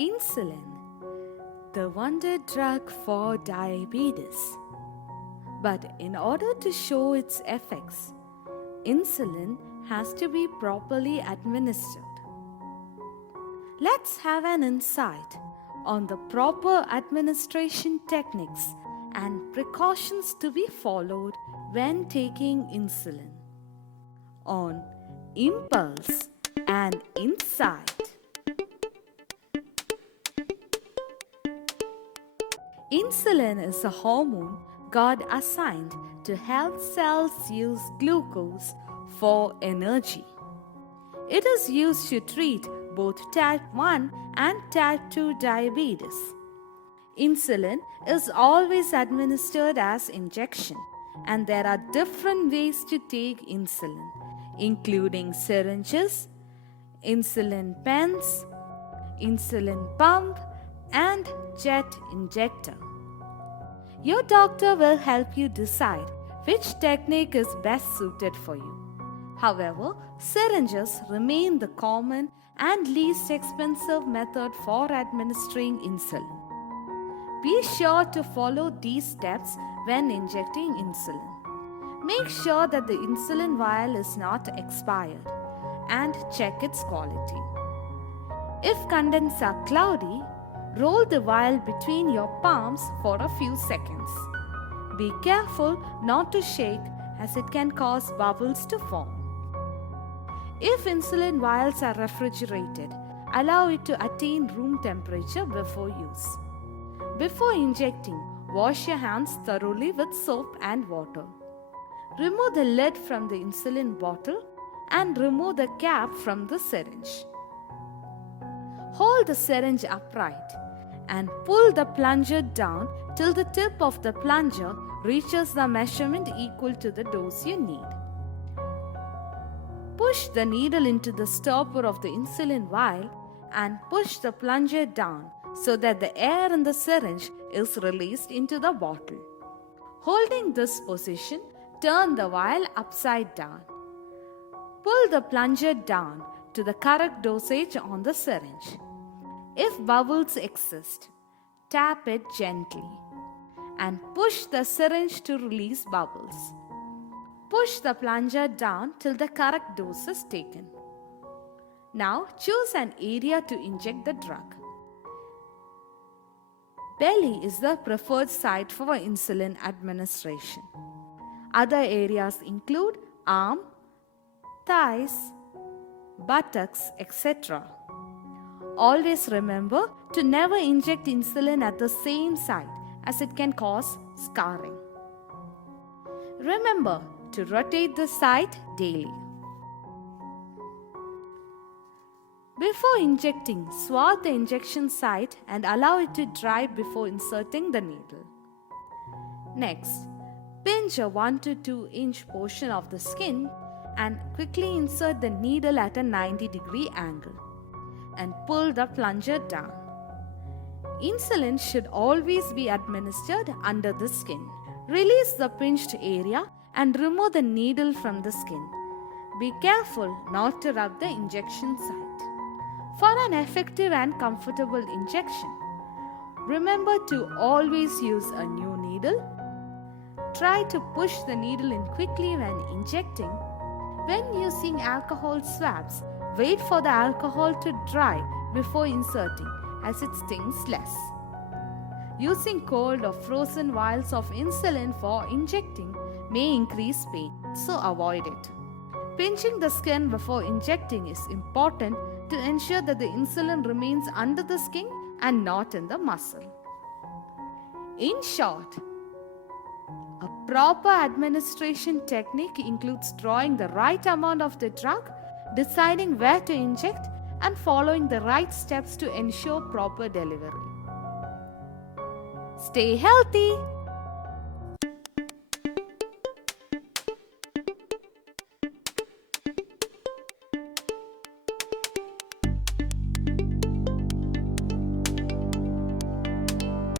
Insulin, the wonder drug for diabetes. But in order to show its effects, insulin has to be properly administered. Let's have an insight on the proper administration techniques and precautions to be followed when taking insulin. On impulse and insight. Insulin is a hormone God assigned to help cells use glucose for energy. It is used to treat both type 1 and type 2 diabetes. Insulin is always administered as injection, and there are different ways to take insulin, including syringes, insulin pens, insulin pump, and jet injector. Your doctor will help you decide which technique is best suited for you. However, syringes remain the common and least expensive method for administering insulin. Be sure to follow these steps when injecting insulin. Make sure that the insulin vial is not expired and check its quality. If contents are cloudy, roll the vial between your palms for a few seconds. Be careful not to shake as it can cause bubbles to form. If insulin vials are refrigerated, allow it to attain room temperature before use. Before injecting, wash your hands thoroughly with soap and water. Remove the lid from the insulin bottle and remove the cap from the syringe. Hold the syringe upright and pull the plunger down till the tip of the plunger reaches the measurement equal to the dose you need. Push the needle into the stopper of the insulin vial and push the plunger down so that the air in the syringe is released into the bottle. Holding this position, turn the vial upside down. Pull the plunger down to the correct dosage on the syringe. If bubbles exist, tap it gently and push the syringe to release bubbles. Push the plunger down till the correct dose is taken. Now choose an area to inject the drug. Belly is the preferred site for insulin administration. Other areas include arm, thighs, buttocks, etc. Always remember to never inject insulin at the same site as it can cause scarring. Remember to rotate the site daily. Before injecting, swab the injection site and allow it to dry before inserting the needle. Next, pinch a 1 to 2 inch portion of the skin and quickly insert the needle at a 90-degree angle and pull the plunger down. Insulin should always be administered under the skin. Release the pinched area and remove the needle from the skin. Be careful not to rub the injection site. For an effective and comfortable injection, remember to always use a new needle. Try to push the needle in quickly when injecting. When using alcohol swabs, wait for the alcohol to dry before inserting as it stings less. Using cold or frozen vials of insulin for injecting may increase pain, so avoid it. Pinching the skin before injecting is important to ensure that the insulin remains under the skin and not in the muscle. In short, a proper administration technique includes drawing the right amount of the drug, deciding where to inject, and following the right steps to ensure proper delivery. Stay healthy!